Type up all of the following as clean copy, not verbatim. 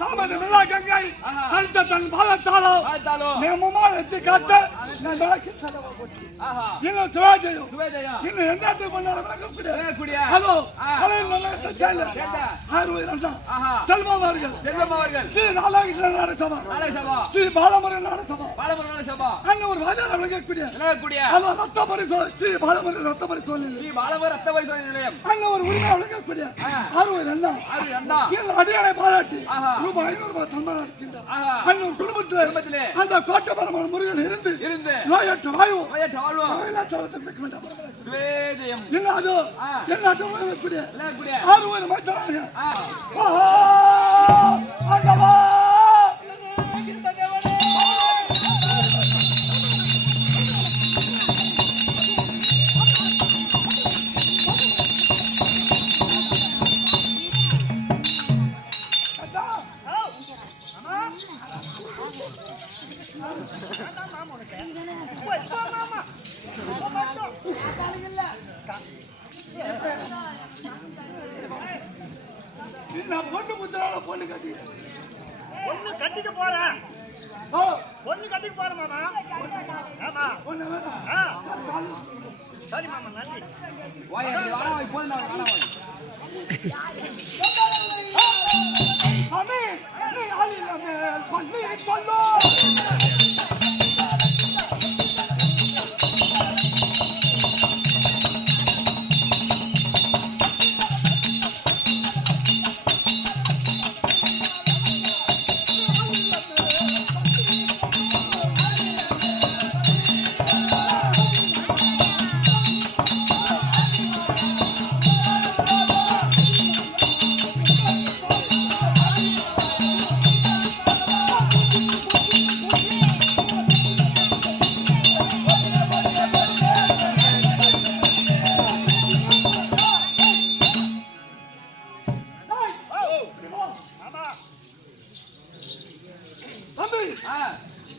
தாமதமில்லா கங்கை தனித்த தன் பாதத்தாலோ நேமமாக எத்தி காத்த நான் விளக்கி இன்னும் சிவாஜயம் இன்னும் எந்த கொண்டாட விளக்கக்கூடிய அதோ செல்வமார்கள் ஸ்ரீ ராதாகிருஷ்ணன் நாடசபா ஸ்ரீ பாலமுருகன் நாடசபா அண்ணன் ஒரு ராஜா விளக்கக்கூடிய அதோ ரத்த பரிசோதனை ஸ்ரீ பாலமுருகன் ரத்த பரிசோதனை நிலையம் அண்ணன் ஒரு உரிமை விளக்கக்கூடிய 60 அண்ணா அடியானை பாராட்டி ரூபாய் 500 சன்மானம் அளிக்கின்றார். அண்ணன் குடும்பத்திலே அந்த கோட்டபரமான முருகன் இருந்து நோயற்ற வாழ்வு ஒண்ணு கட்டிக்க போறேன் மாமா. ஆமா சரி மாமா நன்றி.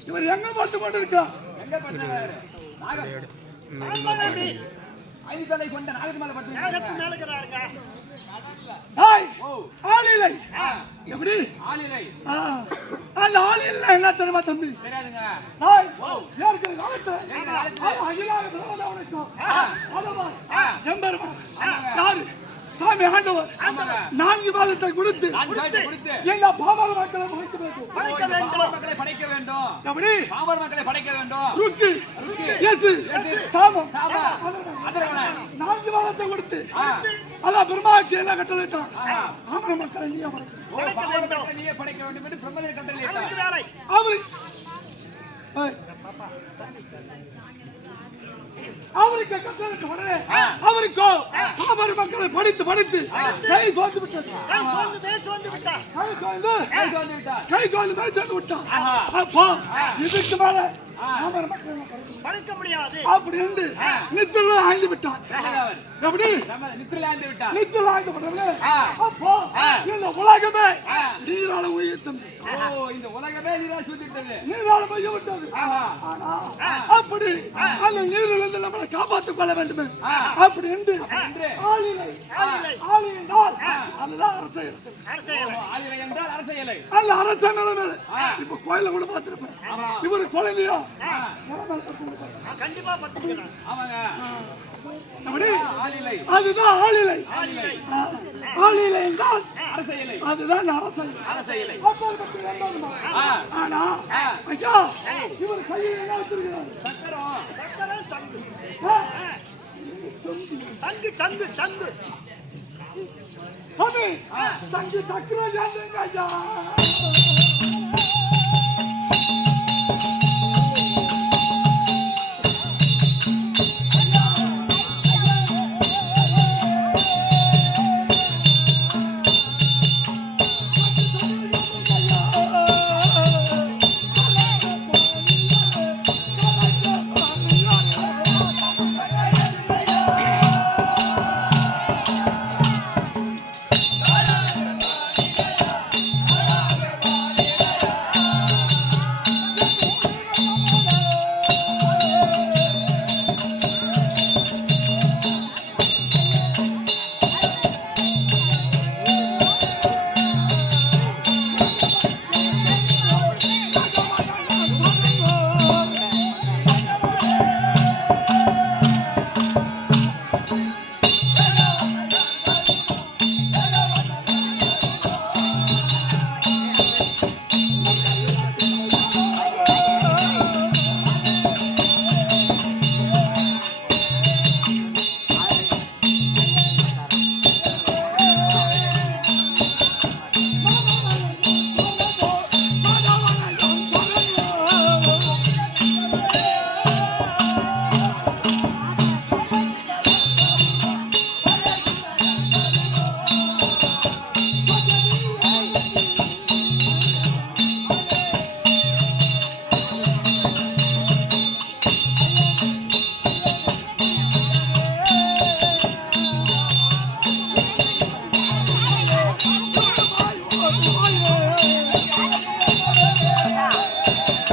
இவர் எங்க பார்த்து கொண்டு இருக்கா? எப்படி அந்த ஆளில்லை என்ன தெரியுமா தம்பி? சாமி ஆண்டவர் 4 மாதத்தை கொடுத்து எல்லா பாமர மக்களை படைக்க வேண்டும். எப்படி பாமர மக்களை படைக்க வேண்டும்? ருக்கு எஸ் சாமம் 4 மாதத்தை கொடுத்து அதான் பிரம்மாவுக்கு எல்லாம் கட்டளையிட்டான். பாமர மக்களை நீயே படைக்க வேண்டும் என்று பிரம்மதேவ கட்டளையிட்டார். அவருக்கு கட்டளையிட்ட உடனே அவருக்கு பாமர மக்களை படித்து கை சோர்ந்து விட்டார். அப்போ இதுக்கு மேல பாமர மக்களை படைக்க முடியாது அப்படின்னு நித்தில ஆய்ந்து விட்டார். எப்படி நித்தில ஆய்ந்து விட்டாங்க. அப்போ இந்த உலகமே நீரால உயிர்த்தம். இந்த உலகமே நீரால சுத்திட்டது, நீரால உயிர்த்தது. அப்படி அந்த நீரிலிருந்து நம்மளை காப்பாற்றிக் கொள்ள வேண்டும் அப்படி என்று அதுதான் அரசியல். அந்த அரசியல் நிலைமை இப்ப கோயில கூட பார்த்திருப்பேன். இவரு குழந்தையோ கண்டிப்பா அதுதான் ஆளிலை. ஆளிலை என்றால் அதுதான் அரசியல். ஆனா ஐயா இவர் கையில் என்ன வச்சிருக்கிறார்? சங்கு சங்கு சங்கு சங்கு சக்கர ஐயா.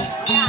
ஐயா,